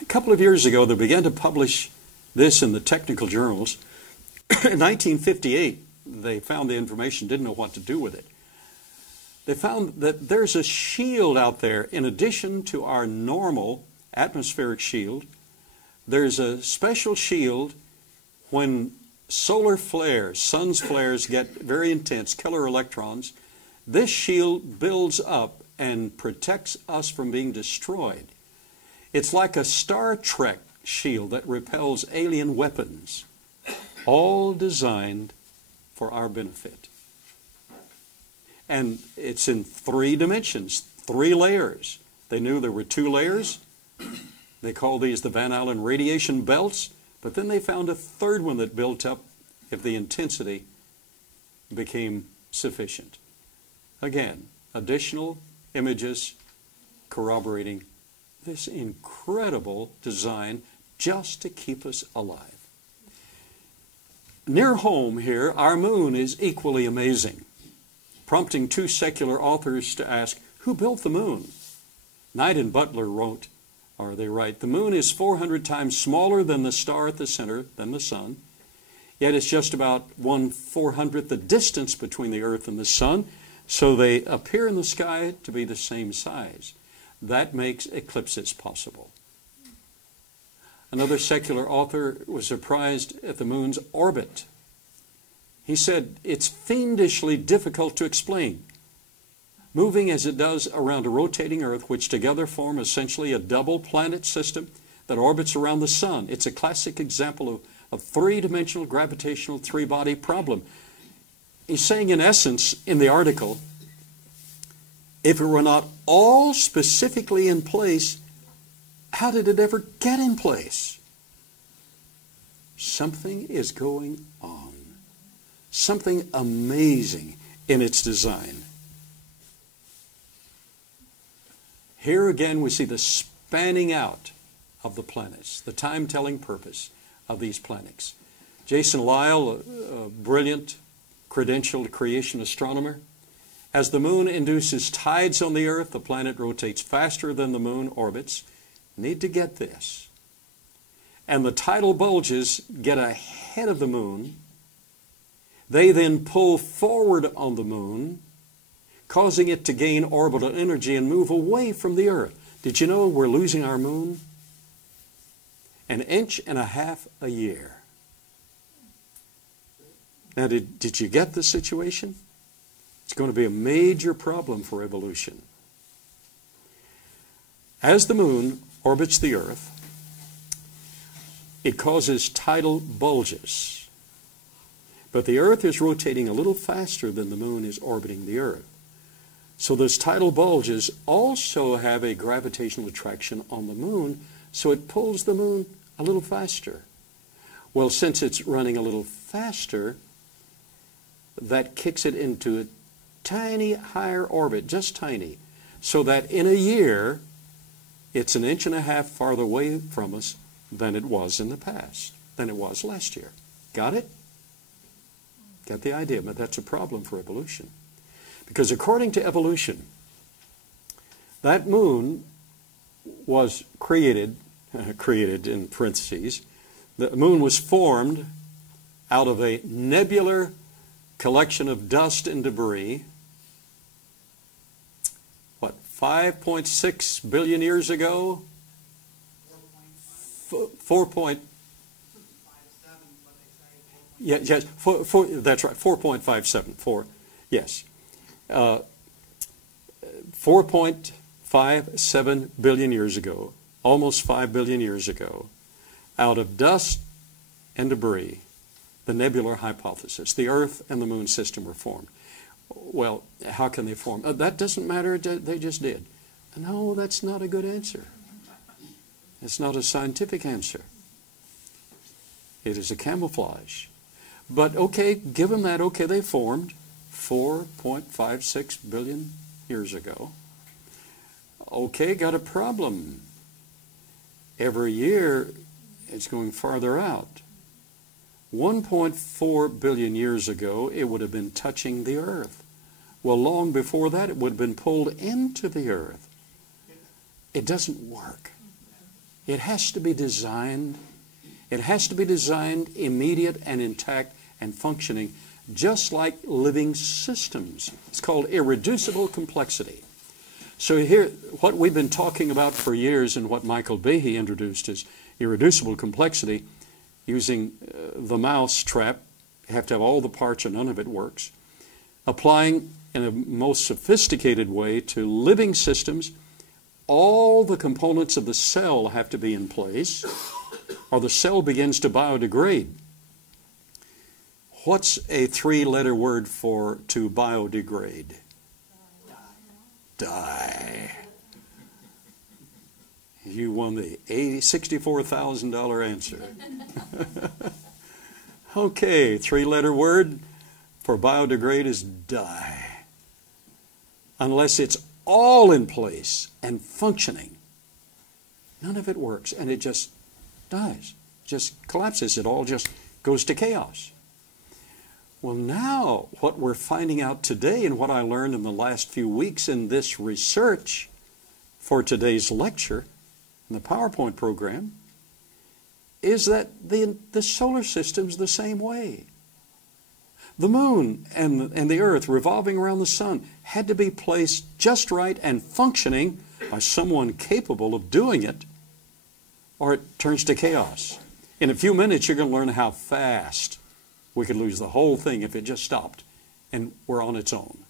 A couple of years ago, they began to publish this in the technical journals. In 1958, they found the information, didn't know what to do with it. They found that there's a shield out there, in addition to our normal atmospheric shield. There's a special shield when solar flares, sun's flares get very intense, killer electrons. This shield builds up and protects us from being destroyed. It's like a Star Trek shield that repels alien weapons, all designed for our benefit. And it's in 3 dimensions, 3 layers. They knew there were 2 layers. They called these the Van Allen radiation belts, but then they found a 3rd one that built up if the intensity became sufficient. Again, additional images corroborating this incredible design just to keep us alive. Near home here, our moon is equally amazing, prompting 2 secular authors to ask, who built the moon? Knight and Butler wrote, or they write, the moon is 400 times smaller than the star at the center, than the sun, yet it's just about 1/400th the distance between the earth and the sun, so they appear in the sky to be the same size. That makes eclipses possible. Another secular author was surprised at the moon's orbit. He said, it's fiendishly difficult to explain. Moving as it does around a rotating Earth, which together form essentially a double planet system that orbits around the sun. It's a classic example of 3-dimensional gravitational 3-body problem. He's saying, in essence, in the article, if it were not all specifically in place, how did it ever get in place? Something is going on. Something amazing in its design. Here again we see the spanning out of the planets, the time-telling purpose of these planets. Jason Lisle, a brilliant, credentialed creation astronomer, as the moon induces tides on the earth, the planet rotates faster than the moon orbits. Need to get this. And the tidal bulges get ahead of the moon. They then pull forward on the moon, causing it to gain orbital energy and move away from the earth. Did you know we're losing our moon? 1.5 inches a year. Now, did you get the situation? It's going to be a major problem for evolution. As the moon orbits the earth, it causes tidal bulges. But the earth is rotating a little faster than the moon is orbiting the earth. So those tidal bulges also have a gravitational attraction on the moon, so it pulls the moon a little faster. Well, since it's running a little faster, that kicks it into a tiny higher orbit, just tiny, so that in a year, it's 1.5 inches farther away from us than it was in the past, than it was last year. Got it? Got the idea? But that's a problem for evolution. Because according to evolution, that moon was created in parentheses, the moon was formed out of a nebular collection of dust and debris, 5.6 billion years ago? 4. Yes, that's right, 4.57. Yes. 4.57 billion years ago, almost 5 billion years ago, out of dust and debris, the nebular hypothesis, the Earth and the Moon system were formed. Well, how can they form? That doesn't matter, they just did. No, that's not a good answer. It's not a scientific answer. It is a camouflage. But okay, given that, okay, they formed 4.56 billion years ago. Okay, got a problem. Every year, it's going farther out. 1.4 billion years ago, it would have been touching the Earth. Well, long before that, it would have been pulled into the Earth. It doesn't work. It has to be designed. It has to be designed immediate and intact and functioning, just like living systems. It's called irreducible complexity. So here, what we've been talking about for years and what Michael Behe introduced is irreducible complexity using the mouse trap. You have to have all the parts or none of it works. Applying in a most sophisticated way to living systems, all the components of the cell have to be in place or the cell begins to biodegrade. What's a three-letter word for to biodegrade? Die. You won the $64,000 answer. Okay, three-letter word for biodegrade is die. Unless it's all in place and functioning, none of it works, and it just dies, just collapses. It all just goes to chaos. Well, now what we're finding out today and what I learned in the last few weeks in this research for today's lecture in the PowerPoint program is that the solar system's the same way. The moon and the earth revolving around the sun had to be placed just right and functioning by someone capable of doing it, or it turns to chaos. In a few minutes, you're going to learn how fast we could lose the whole thing if it just stopped and we're on its own.